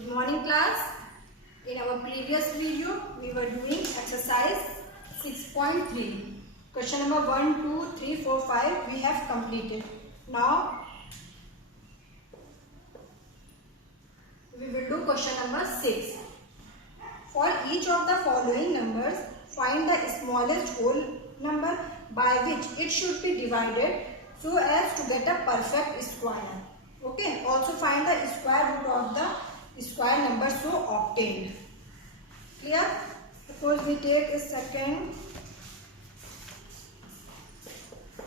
Good morning class. In our previous video we were doing exercise 6.3. Question number 1, 2, 3, 4, 5 we have completed. Now we will do question number 6. For each of the following numbers, find the smallest whole number by which it should be divided so as to get a perfect square. Okay. Also find the square root of the square number so obtained. Clear? Suppose we take a second.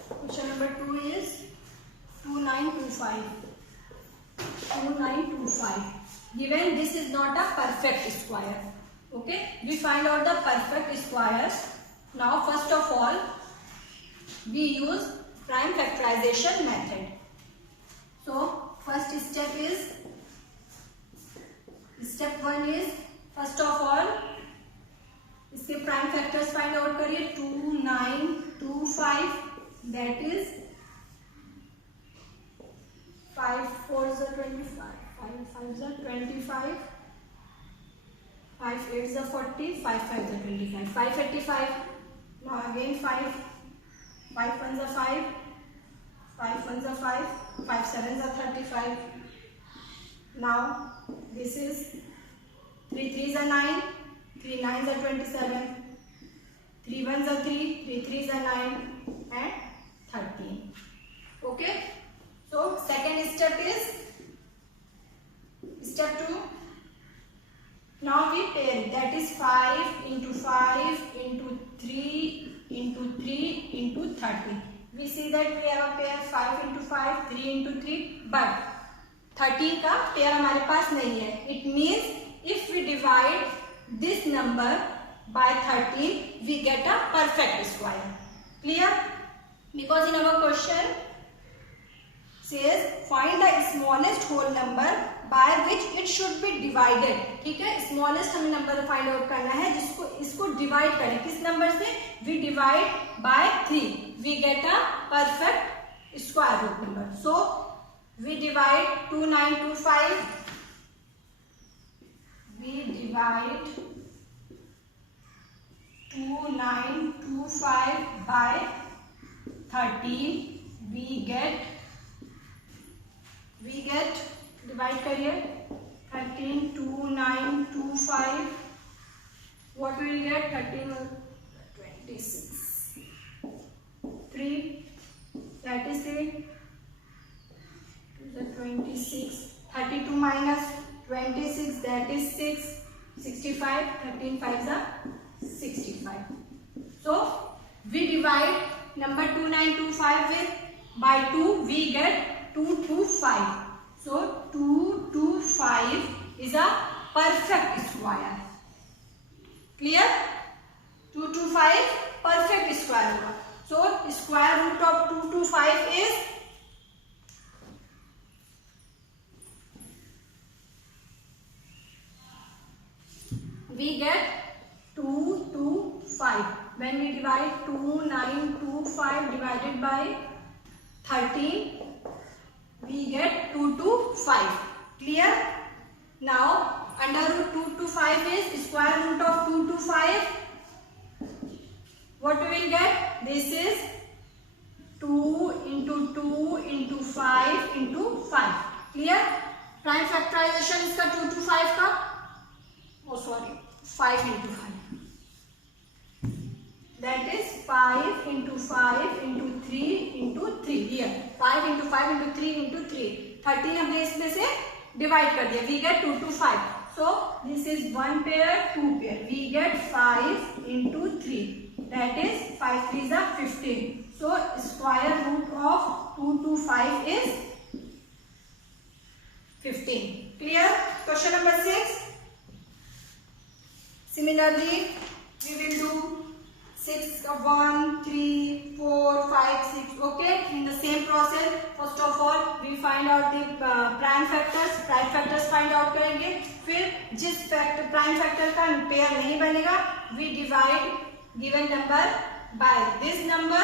Question number 2 is 2925. 2925. Given this is not a perfect square. Okay. We find out the perfect squares. Now first of all we use prime factorization method. So first step 1 is first of all इसके prime factors find out करिए. 2925 that is 5 4 is 25, 5 5 is 25, 5 8 is 40, 5 5 is 25, 585. Now again 5 5 1 is 5, 5 1 is 5, 5 7 is 35. Now this is 3 3 is 9, 3 9 is 27, 3 1 is 3, 3 3 is 9 and 13. Okay. So second step is step 2. Now we pair, that is 5 into 5 into 3 into 3 into 30. We see that we have a pair 5 into 5, 3 into 3, but 13 का pair हमारे पास नहीं है. It means if we divide this number by 13, we get a perfect square. Clear? Because in our question says find the smallest whole number by which it should be divided. ठीक है, smallest हमें number find out करना है जिसको इसको divide करें. किस number से? We divide by 3. We get a perfect square root number. So we divide 2925. We divide 2925 by 13. We get divide करिए 13 2925. What we will get? 13 26. 3 that is 3 26. 32 minus 26 that is 6. 65. 13 5s are 65. So we divide number 2925 with by 2. We get 225. So 225 is a perfect square. Clear? 225 perfect square होगा. So square root of 225 is we get 225. When we divide 2925 divided by 13, we get 225. Clear? Now under root 225 is square root of 225. What we will get? This is 2 into 2 into 5 into 5. Clear? Prime factorization इसका 225 का 5 into 5. That is 5 into 5 into 3 into 3. Here 5 into 5 into 3 into 3. 13 हमने इसमें से divide कर दिया. We get 225. So this is 1 pair, 2 pair. We get 5 into 3. That is 5 3s are 15. So square root of 225 is 15. Clear? Question number 6. Similarly, we will do 6 1 3 4 5 6. Okay, in the same process. First of all we find out the prime factors. Prime factors find out करेंगे. फिर जिस prime factor का pair नहीं बनेगा, we divide given number by this number,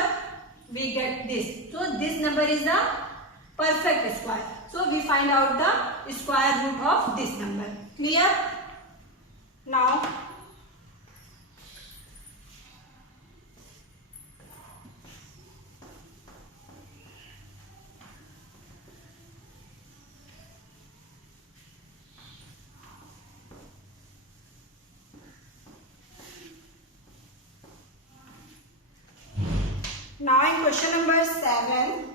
we get this. So this number is the perfect square. So we find out the square root of this number. Clear? Now in question number 7,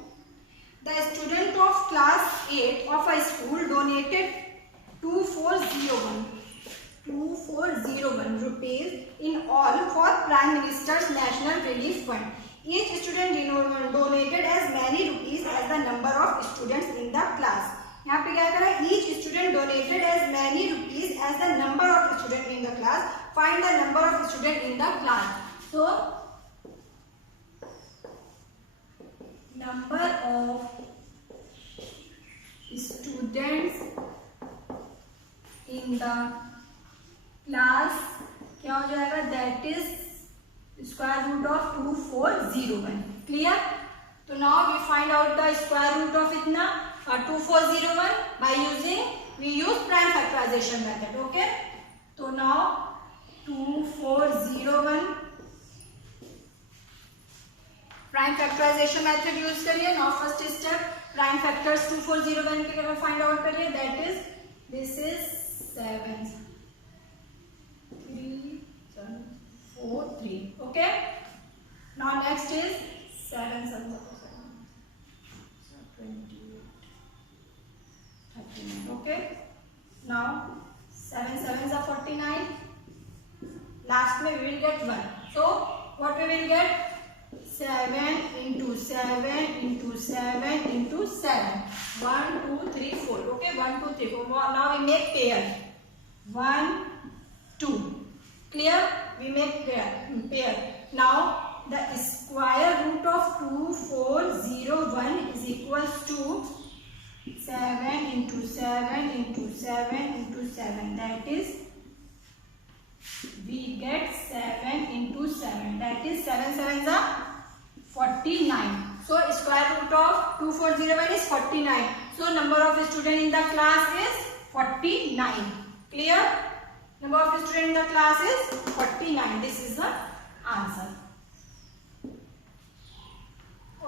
the student of class 8 of a school donated 2401 rupees in all for Prime Minister's National Relief Fund. Each student donated as many rupees as the number of students in the class. यहाँ पे क्या करा? Each student donated as many rupees as the number of students in the class. Find the number of students in the class. So number of students in the class क्या हो जाएगा? That is square root of 2401. Clear? तो now we find out the square root of इतना 2401 by we use prime factorization method. Okay? तो now 2401 prime factorization method use करिए. Now first step prime factors 2401 के अगर find out करिए, that is this is 7 3 4 3. Okay, now next is 7 7 28 39. Okay, now 7 7 49. Last में we will get 1. So what we will get? 7 into 7 into 7 into 7. 1 2 3 4. Okay, 1 2 3 4. Now we make pair. 1 2. Clear? We make pair. Now the square root of 2401 is equals to 7 into 7 into 7 into 7. That is, we get 7 into 7. That is 7 7 is 49. So square root of 2401 is 49. So number of students in the class is 49. Clear? Number of students in the class is 49. This is the answer.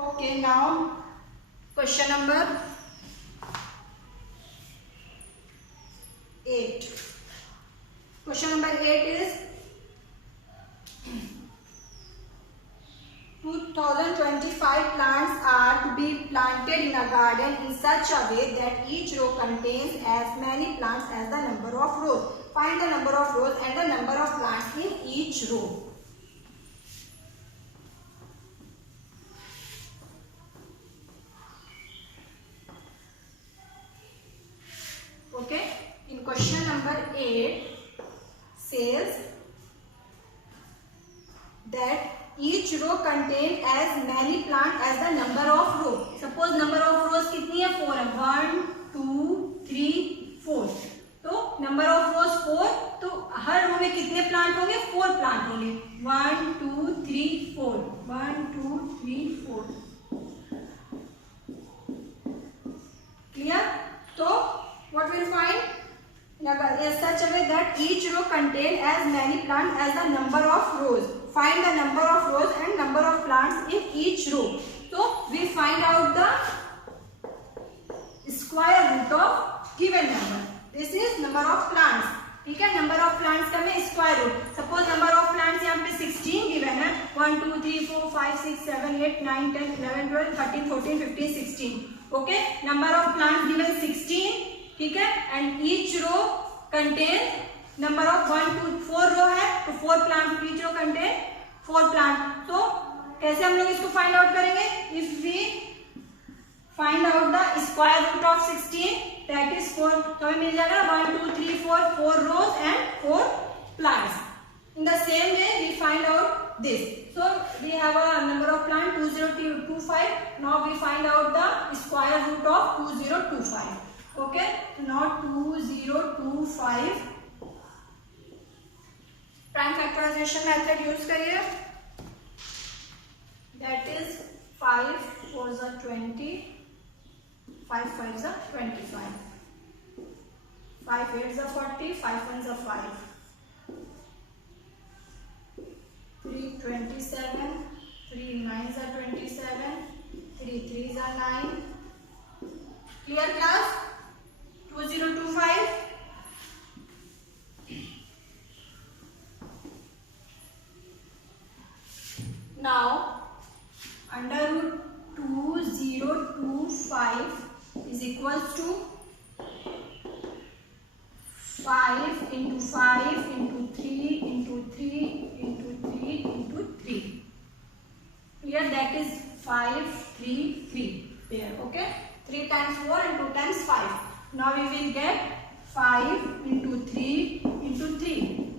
Okay, now question number 8. Question number 8 is 2025 plants are to be planted in a garden in such a way that each row contains as many plants as the number of rows. Find the number of rows and the number of plants in each row. Okay, in question number 8 says that each row contain as many plants as the number of rows. Suppose number of rows कितनी है? 4 है. 1 2 3 4. तो number of rows 4. तो हर रो में कितने plant होंगे? 4 plant होंगे. 1 2 3 4. 1 2 3 4. Clear? तो what will find? Is such a way that each row contain as many plants as the number of rows. Find the number of rows and number of plants in each row. So we find out the square root of given number. This is number of plants. ठीक है, number of plants का मैं square root. Suppose number of plants यहाँ पे 16 given है. 1 2 3 4 5 6 7 8 9 10 11 12 13 14 15 16. Okay, number of plants given 16. ठीक है, and each row contain number of 1 2 4 रो है तो 4 plant. each row contain 4 plant. तो कैसे हम लोग इसको फाइंड आउट करेंगे? If we find out the square root of 16, that is 4. तो हमें मिल जाएगा 1 2 3 4 4 rows and 4 plants. In the same way we find out this. So we have a number of plant 2025. Now we find out the square root of 2025. Okay, now 2025 prime factorization method use करिए. That is 5 4 20 5 5 25. 5 8s are 40, 5 1s are 5. 3 27, 3 9s are 27, 3 3s are 9. Clear class? 2025. Now under root 2025 is equals to 5 into 5 into 3 into 3 into 3 into 3. Here that is 5 3 3 there. Okay, 3 times 4 and 2 times 5. Now we will get 5 into 3 into 3,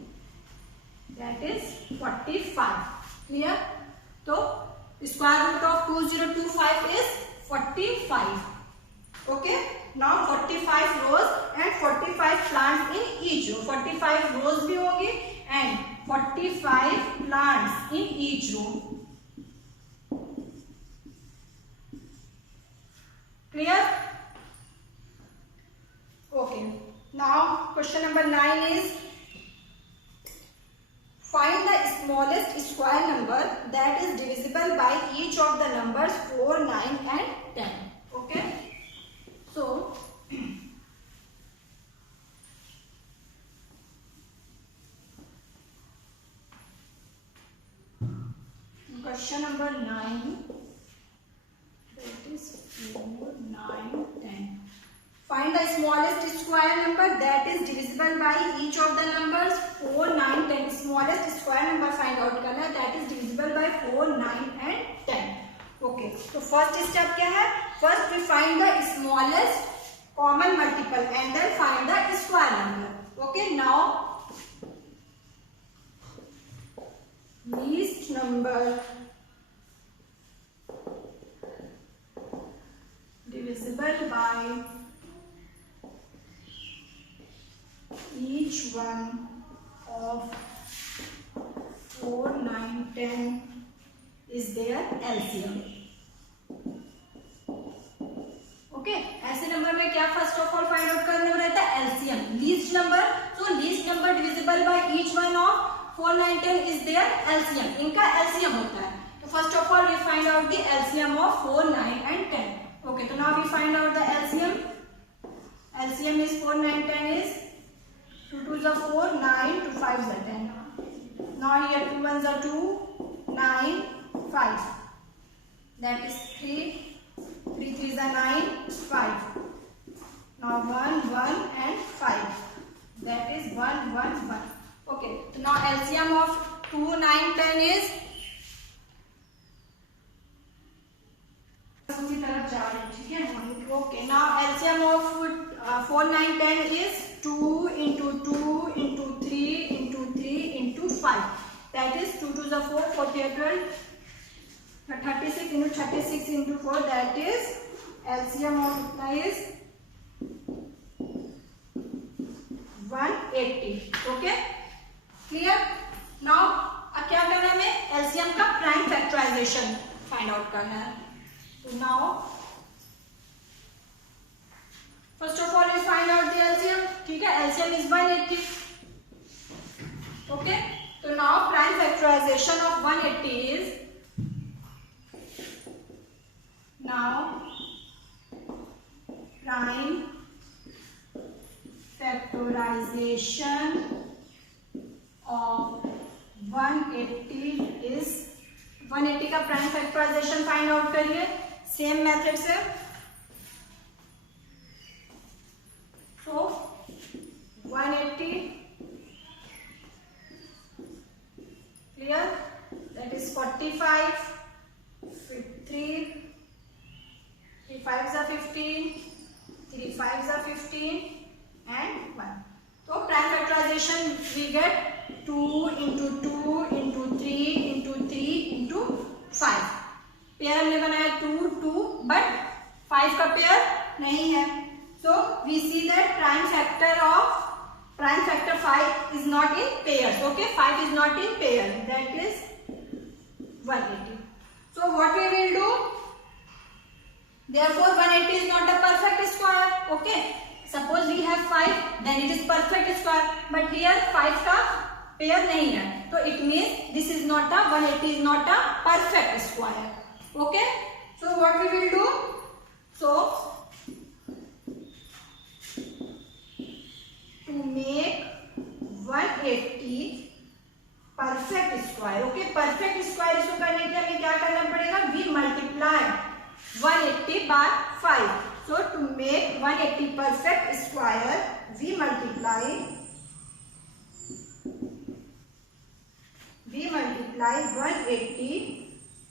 that is 45. Clear? So square root of 2025 is 45. Okay, now 45 rows and 45 plants in each row. 45 rows भी होंगे and 45 plants in each row. Clear? Okay, now question number 9 is find the smallest square number that is divisible by each of the numbers 4, 9 and 10. Okay, so question number 9, that is 4, 9, 10. Find the smallest square number that is divisible by each of the numbers 4, 9, 10. Smallest square number find out करना है that is divisible by 4, 9 and 10. Okay, so first step क्या है? First we find the smallest common multiple and then find the square number. Okay, now least number divisible by each one of 4, 9, 10 is their LCM. Okay, ऐसे number में क्या first of all find out करना रहता है? LCM, least number. So least number divisible by each one of 4, 9, 10 is their LCM. इनका LCM होता है. तो first of all we find out the LCM of 4, 9 and 10. Okay, so now we find out the LCM. LCM is 4, 9, 10 is 2 2s are 4, 9, 2 5s are 10. Now here 2 1s are 2, 9, 5. That is 3, 3 3s are 9, 5. Now 1, 1 and 5. That is 1, 1, 1. Okay, so now LCM of 2, 9, 10 is दूसरी तरफ जा रही है. ठीक है? Okay, now LCM of 4, 9, 10 is 2 into 2 into 3 into 3 into 5. That is 2 2s are 4, 4 12, 36 into 36 into 4. That is LCM of is 180. Okay, clear? Now अब क्या करना है? हमें LCM का प्राइम फैक्टराइजेशन फाइंड आउट करना है. So now first of all we find out the LCM. ठीक है, LCM is 180. Okay, so now prime factorization of 180 is now prime factorization of 180 is 180 का प्राइम फैक्टराइजेशन फाइंड आउट करिए same method से. So 180 clear, that is 45, 3 5s are 15, 3 5s are 15 and 1. So prime factorization we get 2 into 2 into 3 into 3 into 5. Pair हमने बनाया 2 2 but 5 का pair नहीं है. So we see that prime factor 5 is not in pairs. Okay, 5 is not in pair. That is 180. So what we will do? Therefore 180 is not a perfect square. Okay, suppose we have 5 then it is perfect square, but here 5 का pair नहीं है, तो it means this is not a 180 is not a perfect square. Okay, so what we will do, so to make 180 perfect square. Okay, perfect square इसको करने के लिए हमें क्या करना पड़ेगा, we multiply 180 by 5. So to make 180 perfect square, we multiply 180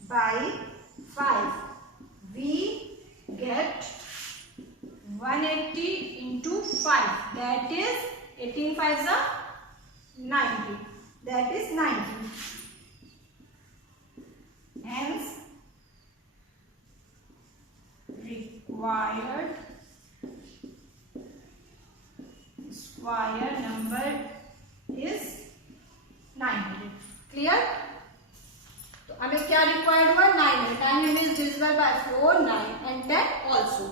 by 5. We get 180 into 5. That is 18 5s are 90. That is 90. Hence required square number is 900. Clear? तो हमें क्या रिक्वायर्ड हुआ, 900. 900 is divisible by 4, 9 and 10 also.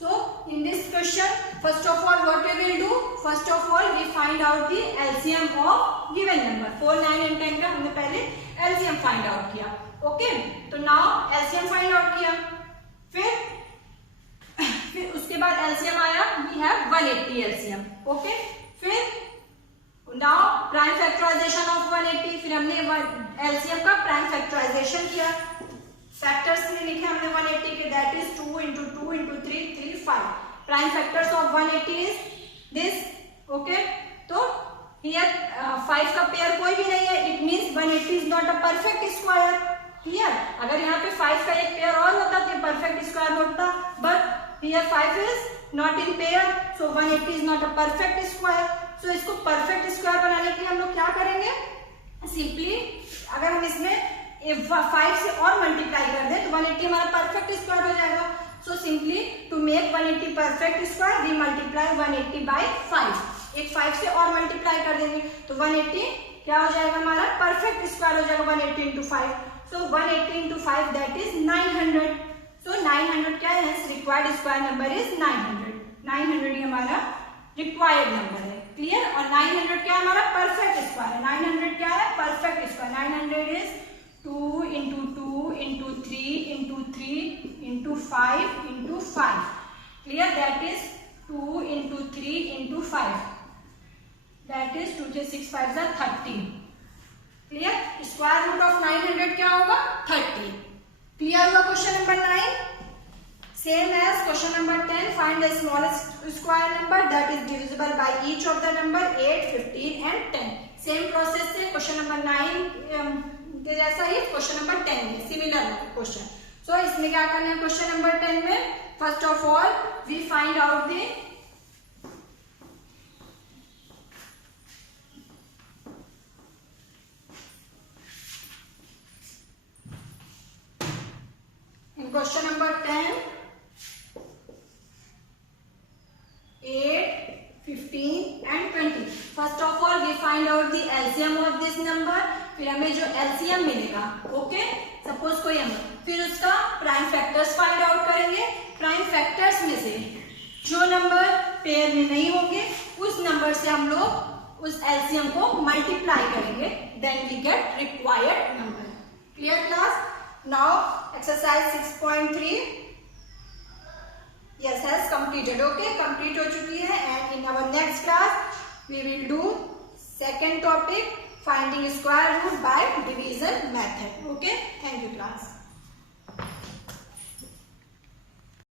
So in this question, first of all what we will do, first of all we find out the LCM of given number. 4, 9 and 10 का हमने पहले LCM find out किया. Okay, तो now LCM find out किया, फिर उसके बाद LCM आया, we have 180 LCM. ओके, फिर नाउ प्राइम फैक्टराइजेशन ऑफ 180, फिर हमने LCM का प्राइम फैक्टराइजेशन किया, फैक्टर्स में लिखे हमने 180 के, that is 2 into 2 into 3 3 5. Prime factors of 180 is this. Okay, तो हियर 5 का पेयर कोई भी नहीं है, it means 180 is not a perfect square. Clear? अगर यहाँ पे 5 का एक पेयर और होता तो परफेक्ट स्क्वायर होता, but here 5 is not in pair, so 180 is not a perfect square. So इसको perfect square बनाने के लिए हम लोग क्या करेंगे, simply अगर हम इसमें 5 से और मल्टीप्लाई कर दें तो 180 हमारा perfect square हो जाएगा. So simply to make 180 perfect square we multiply 180 by 5. एक 5 से और मल्टीप्लाई कर देंगे तो 180 क्या हो जाएगा, हमारा perfect square हो जाएगा 180 into 5. So 180 into 5 that is 900. So 900 क्या है, रिक्वायर्ड स्क्वायर नंबर इज 900. 900 ही हमारा रिक्वायर्ड नंबर है. क्लियर? और 900 क्या है, हमारा परफेक्ट स्क्वायर है. 900 क्या है, perfect square. 900 is 2 into 2 into 3 into 3 into 5 into 5. Clear? That is 2 into 3 into 5. That is 2 से 6 5 are 30. Clear? Square root of 900 क्या होगा, 30. क्लियर हुआ question number 9. Same as question number 10, find the smallest square number that is divisible by each of the number 8, 15 and 10. Same process से question number 9 के जैसा ही question number 10 में similar question. सो इसमें क्या करना है, क्वेश्चन नंबर 10 में first of all we find out the question number 10, 8, 15 and 20. First of all we find out the LCM of this number. फिर हमें जो LCM मिलेगा, ओके, सपोज कोई नंबर, फिर उसका प्राइम फैक्टर्स फाइंड आउट करेंगे. Prime factors में से जो नंबर पेयर में नहीं होंगे उस नंबर से हम लोग उस LCM को मल्टीप्लाई करेंगे, then we get required number. Clear class? Now exercise 6.3 yes has completed. Okay, complete हो चुकी है. And in our next class we will do second topic, finding square root by division method. Okay, thank you class.